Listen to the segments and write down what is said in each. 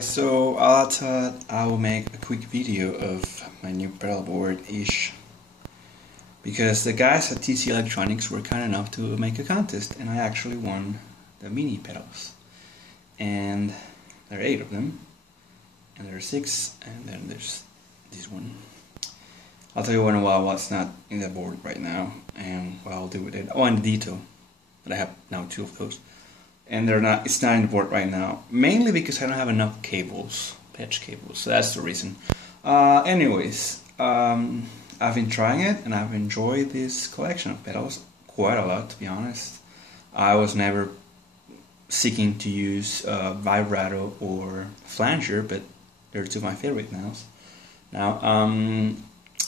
So I thought I will make a quick video of my new pedalboard-ish because the guys at TC Electronics were kind enough to make a contest and I actually won the mini pedals. And there are 8 of them, and there are 6, and then there's this one. I'll tell you in a while what's not in the board right now and what I'll do with it. Oh, and the Dito, but I have now 2 of those. And it's not in the board right now, mainly because I don't have enough cables, patch cables, so that's the reason. Anyways, I've been trying it and I've enjoyed this collection of pedals quite a lot, to be honest. I was never seeking to use vibrato or flanger, but they're 2 of my favorite now.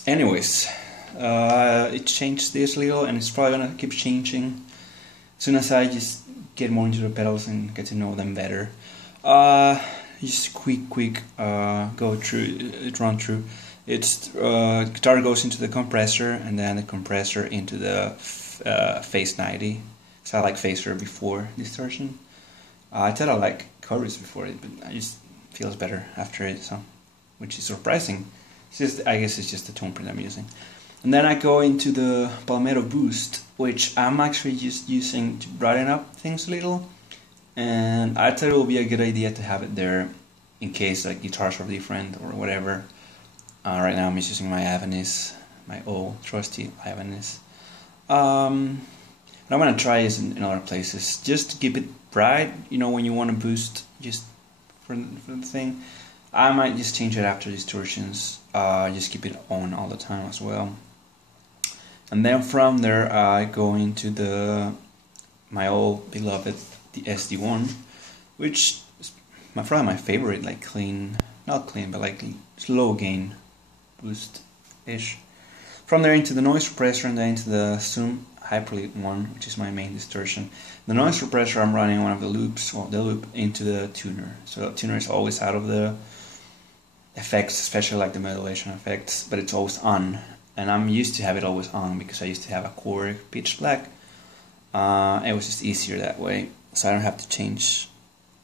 Anyways, it changed this little and it's probably gonna keep changing as soon as I just get more into the pedals and get to know them better. Just quick run through. It's guitar goes into the compressor and then the compressor into the phase 90. So I like phaser before distortion. I thought I like chorus before it, but it just feels better after it, so which is surprising. I guess it's just the tone print I'm using. And then I go into the Palmetto Boost, which I'm actually just using to brighten up things a little. And I thought it would be a good idea to have it there in case like guitars are different or whatever. Right now I'm just using my Ibanez, my old trusty Ibanez. What I'm gonna try is in other places, just to keep it bright. You know, when you want to boost just for the thing. I might just change it after distortions. Just keep it on all the time as well. And then from there I go into my old beloved, the SD1, which is probably my favorite, like not clean, but like slow gain boost-ish. From there into the noise suppressor and then into the Zoom Hyperlead one, which is my main distortion. The noise suppressor I'm running one of the loops, well, the loop into the tuner. So the tuner is always out of the effects, especially like the modulation effects, but it's always on. And I'm used to have it always on because I used to have a core pitch black. It was just easier that way, so I don't have to change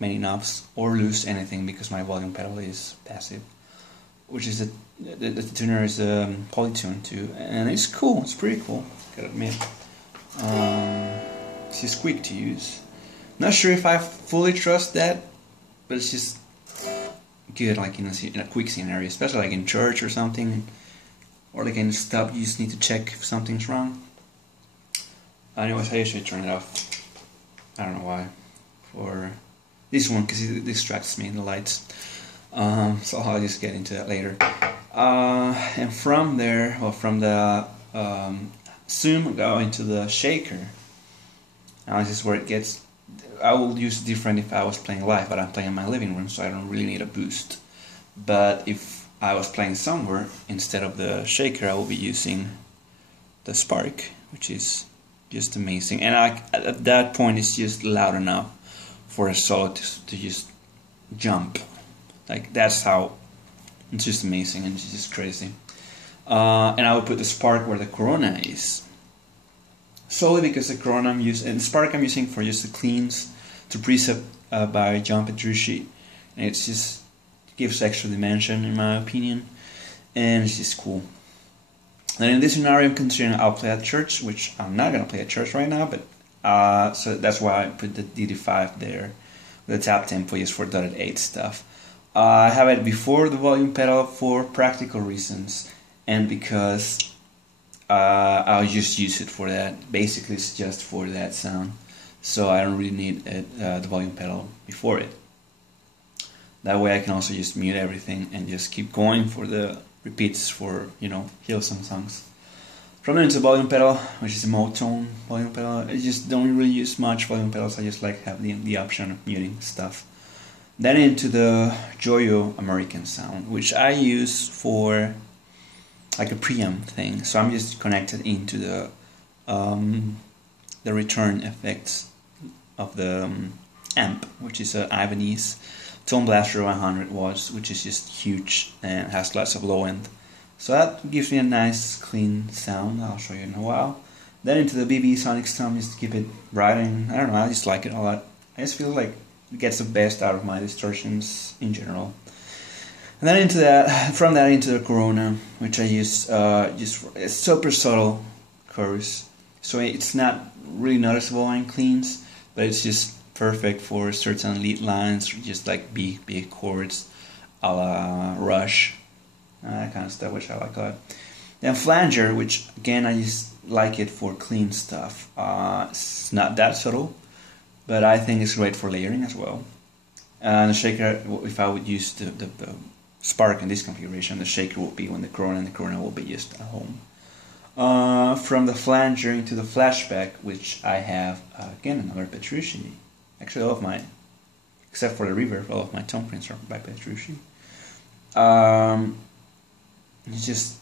many knobs or lose anything because my volume pedal is passive, which is the tuner is a Polytune too, and it's cool. It's pretty cool, gotta admit. It's just quick to use. Not sure if I fully trust that, but it's just good, like in a quick scenario, especially like in church or something. Or like in stop, you just need to check if something's wrong. Anyways, I usually turn it off. I don't know why. For this one, because it distracts me in the lights. So I'll just get into that later. And from there, well, from the Zoom, I go into the shaker. Now this is where it gets. I will use it different if I was playing live, but I'm playing in my living room, so I don't really need a boost. But if I was playing somewhere, instead of the shaker I will be using the Spark, which is just amazing. And at that point it's just loud enough for a solo to just jump. Like that's how, it's just amazing and it's just crazy. And I will put the Spark where the Corona is. Solely because the Corona I'm using, and the Spark I'm using for just the cleans to preset by John Petrucci, and it's just gives extra dimension in my opinion, and it's just cool. And in this scenario I'm considering I'll play at church, which I'm not gonna play at church right now, but so that's why I put the DD5 there. The tap tempo is for dotted 8 stuff. I have it before the volume pedal for practical reasons, and because I'll just use it for that. Basically it's just for that sound, so I don't really need the volume pedal before it. That way I can also just mute everything and just keep going for the repeats for, you know, Hillsong songs. From there into the volume pedal, which is a Motown volume pedal. I just don't really use much volume pedals, I just like have the option of muting stuff. Then into the Joyo American sound, which I use for like a preamp thing. So I'm just connected into the return effects of the amp, which is an Ibanez Tone Blaster 100 watts, which is just huge and has lots of low end. So that gives me a nice clean sound. I'll show you in a while. Then into the BB Sonic Stomp just to keep it bright, and I don't know, I just like it a lot. I just feel like gets the best out of my distortions in general. And then from that into the Corona, which I use just for it's super subtle chorus, so it's not really noticeable in cleans, but it's just perfect for certain lead lines, just like big chords, a la Rush, that kind of stuff, which I like a lot. Then Flanger, which again I just like it for clean stuff. It's not that subtle, but I think it's great for layering as well. And the shaker, if I would use the Spark in this configuration, the shaker will be when the Corona, and the Corona will be used at home. From the Flanger into the Flashback, which I have again another Petrucci. Actually, all of my, except for the reverb, all of my tone prints are by Petrucci. It's just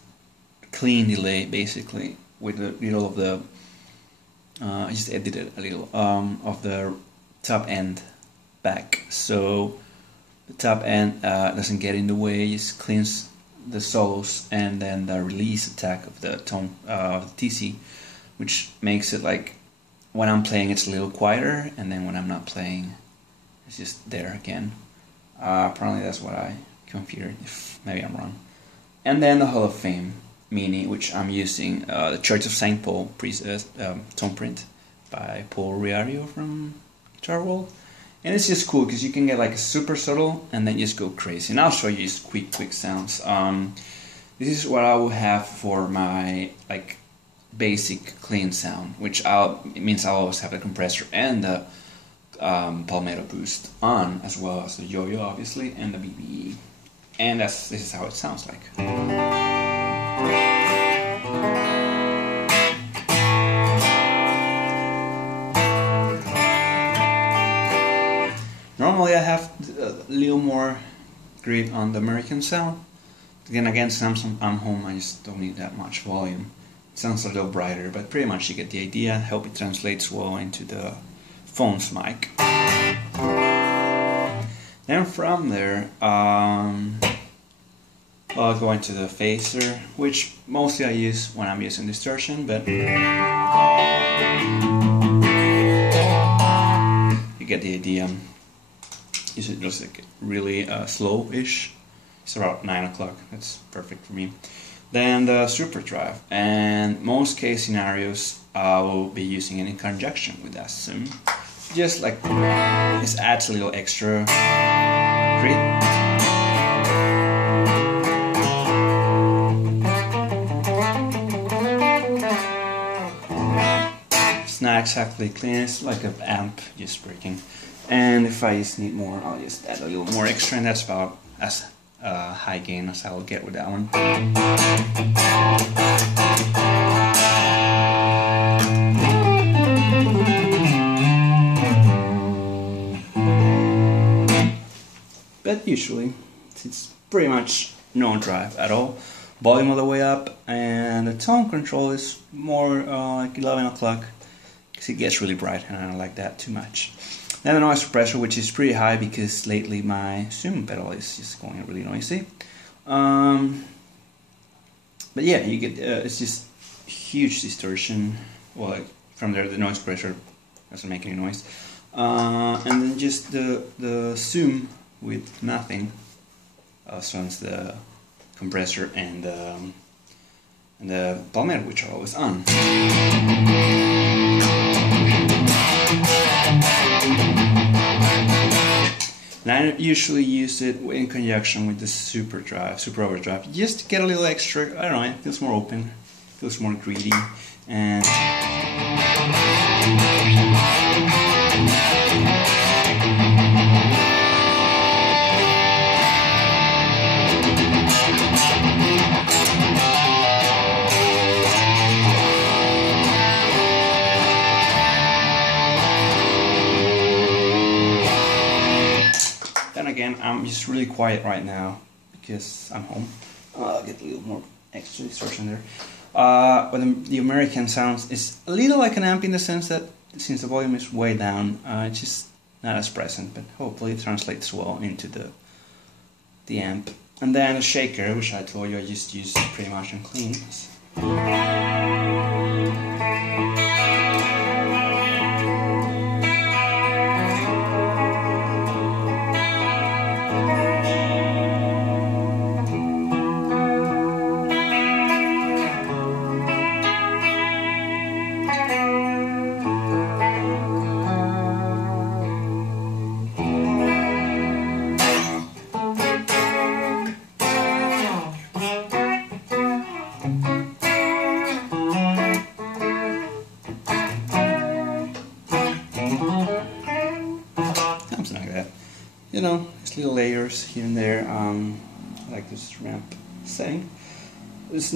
clean delay basically with a little of the. I just edited a little of the top end back, so the top end doesn't get in the way. Just cleans the solos and then the release attack of the tone of the TC, which makes it like when I'm playing it's a little quieter, and then when I'm not playing it's just there again. Apparently that's what I configured, if maybe I'm wrong. And then the Hall of Fame Mini, which I'm using the Church of St. Paul tone print by Paul Riario from Guitar World. And it's just cool because you can get like a super subtle and then just go crazy. And I'll show you just quick sounds. This is what I will have for my like basic clean sound, which it means I'll always have the compressor and the Palmetto boost on, as well as the yo-yo obviously, and the BBE. And this is how it sounds like. Normally I have a little more grit on the American sound. Again, since I'm home, I just don't need that much volume. It sounds a little brighter, but pretty much you get the idea. I hope it translates well into the phone's mic. Then from there, I'll go into the phaser, which mostly I use when I'm using distortion, but you get the idea. Use it just like really slow-ish. It's about 9 o'clock. That's perfect for me. Then the Super Drive, and most case scenarios I will be using it in conjunction with that Zoom. Just like this adds a little extra grit. It's not exactly clean, it's like an amp just breaking. And if I just need more, I'll just add a little more extra, and that's about as high gain as I will get with that one. But usually it's pretty much no drive at all. Volume all the way up, and the tone control is more like 11 o'clock because it gets really bright, and I don't like that too much. Then the noise suppressor, which is pretty high because lately my Zoom pedal is just going really noisy. But yeah, you get it's just huge distortion. Well, like from there the noise suppressor doesn't make any noise, and then just the Zoom with nothing sounds the compressor and the Palmetto, which are always on. And I usually use it in conjunction with the Super Overdrive, just to get a little extra, I don't know, it feels more open, feels more greedy, and again, I'm just really quiet right now because I'm home. I'll get a little more extra distortion there. But the American sounds is a little like an amp in the sense that since the volume is way down, it's just not as present, but hopefully it translates well into the amp. And then a shaker, which I told you I just use pretty much on cleans. you know, these little layers here and there. I like this ramp setting. It's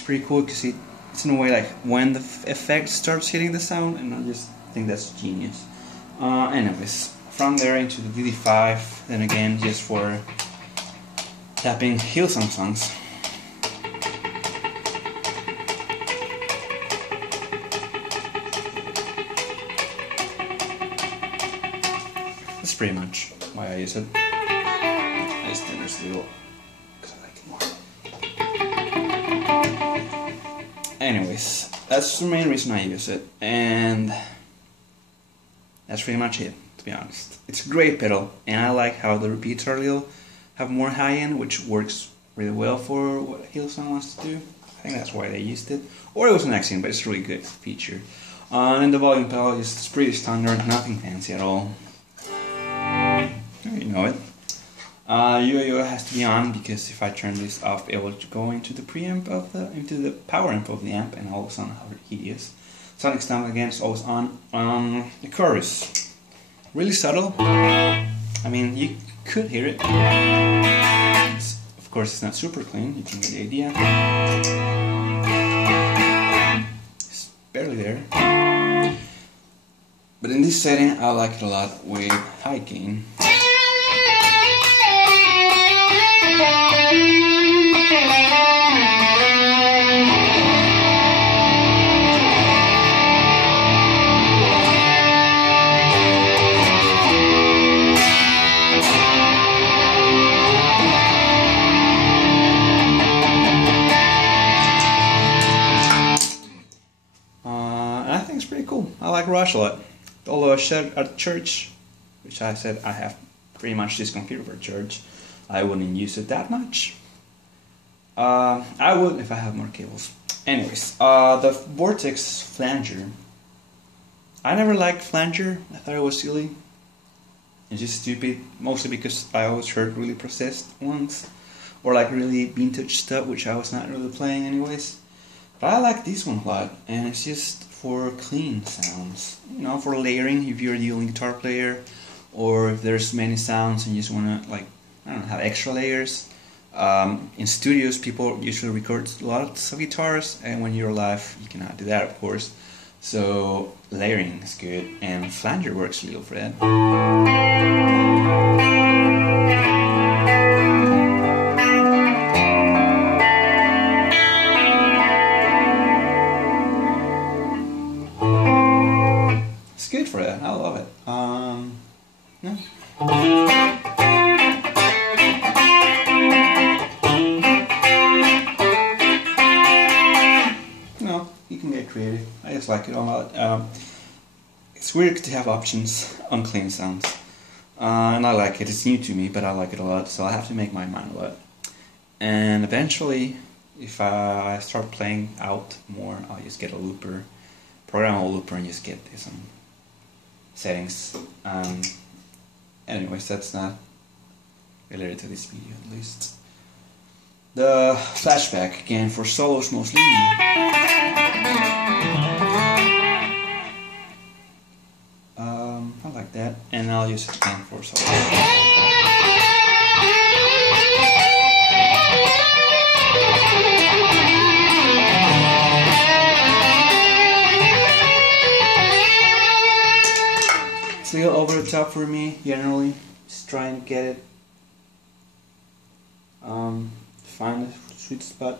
pretty cool because it's in a way like when the effect starts hitting the sound, and I just think that's genius. Anyways, from there into the DD5, then again just for tapping Hillsong songs. That's pretty much why I use it. I just think there's a little, because I like it more. Anyways, that's the main reason I use it, and that's pretty much it, to be honest. It's a great pedal, and I like how the repeats have more high end, which works really well for what Hillsong wants to do. I think that's why they used it. Or it was an accident, but it's a really good feature. And the volume pedal is pretty standard, nothing fancy at all. You know it. UAO has to be on because if I turn this off, it will go into the preamp of into the power amp of the amp, and all of a sudden how hideous. Sonic Stomp again is always on. The chorus, really subtle. I mean, you could hear it. Of course, it's not super clean. You can get the idea. It's barely there. But in this setting, I like it a lot with high gain. I think it's pretty cool. I like Rush a lot. Although I said at church, which I said I have pretty much this computer for church, I wouldn't use it that much. I would if I have more cables. Anyways, the Vortex Flanger. I never liked Flanger. I thought it was silly. It's just stupid, mostly because I always heard really processed ones, or like really vintage stuff, which I was not really playing anyways. But I like this one a lot, and it's just for clean sounds. You know, for layering if you're the only guitar player, or if there's many sounds and you just wanna, like, I don't know, have extra layers. In studios, people usually record lots of guitars, and when you're live, you cannot do that, of course. So layering is good, and Flanger works a little for that. It's good for that. I love it. Yeah. You can get creative. I just like it a lot. It's weird to have options on clean sounds, and I like it. It's new to me, but I like it a lot, so I have to make my mind a lot. And eventually, if I start playing out more, I'll just get a looper, program a looper, and just get some settings. Anyways, that's not related to this video, at least. The flashback, again, for solos mostly. I like that, and I'll use it again for solos. It's a little over the top for me, generally. Just trying to get it. Find the sweet spot.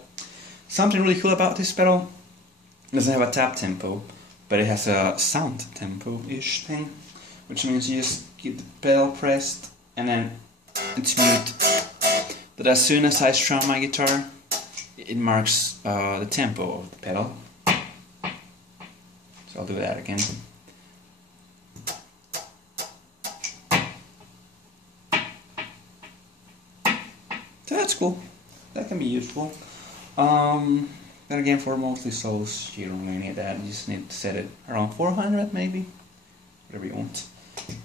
Something really cool about this pedal, it doesn't have a tap tempo, but it has a sound tempo-ish thing, which means you just keep the pedal pressed and then it's mute. But as soon as I strum my guitar, it marks the tempo of the pedal. So I'll do that again. So that's cool. That can be useful. Then again, for mostly solos, you don't really need that. You just need to set it around 400 maybe, whatever you want.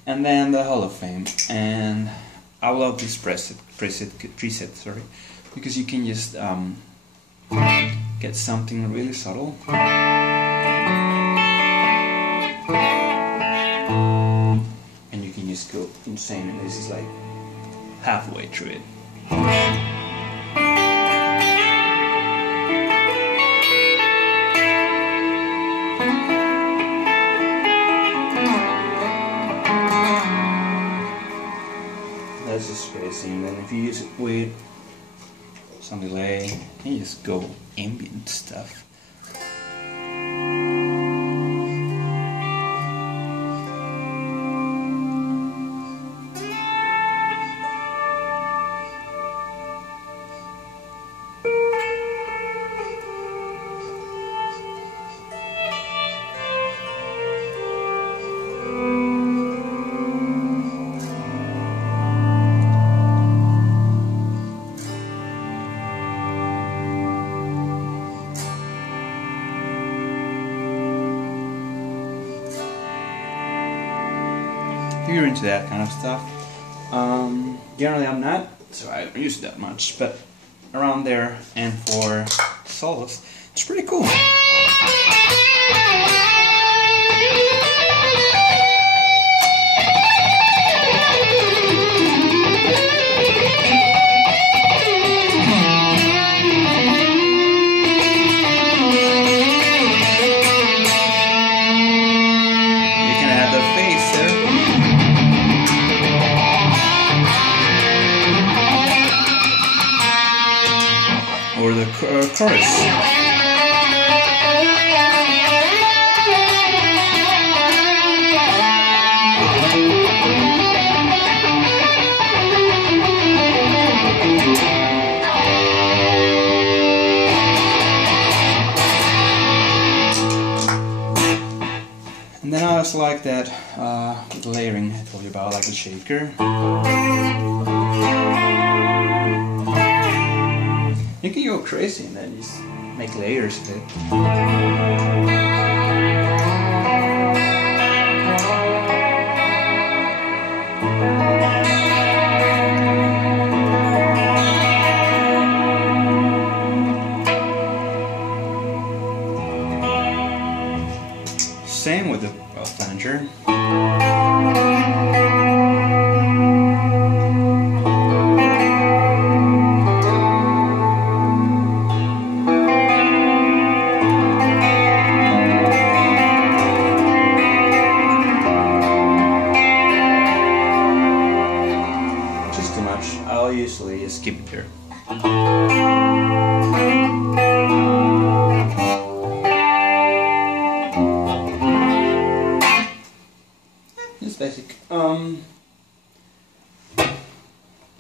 And then the Hall of Fame. And I love this preset, sorry, because you can just get something really subtle. And you can just go insane, and this is like halfway through it. That's just crazy. And then if you use it with some delay, you just go ambient stuff. If you're into that kind of stuff, generally I'm not, so I don't use it that much, but around there and for solos, it's pretty cool. Or the chorus. And then I also like that with layering I told you about, like the shaker. You can go crazy and then just make layers of it. Same with the Flanger. I'll usually just skip it here. It's basic. There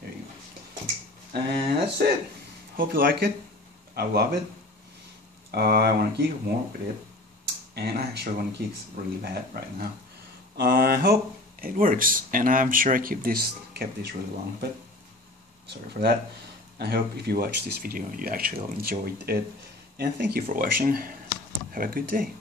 you go. And that's it. Hope you like it. I love it. I want to keep more with it. And I actually want to keep really bad right now. I hope it works. And I'm sure I kept this really long, but sorry for that. I hope if you watch this video you actually enjoyed it, and thank you for watching. Have a good day.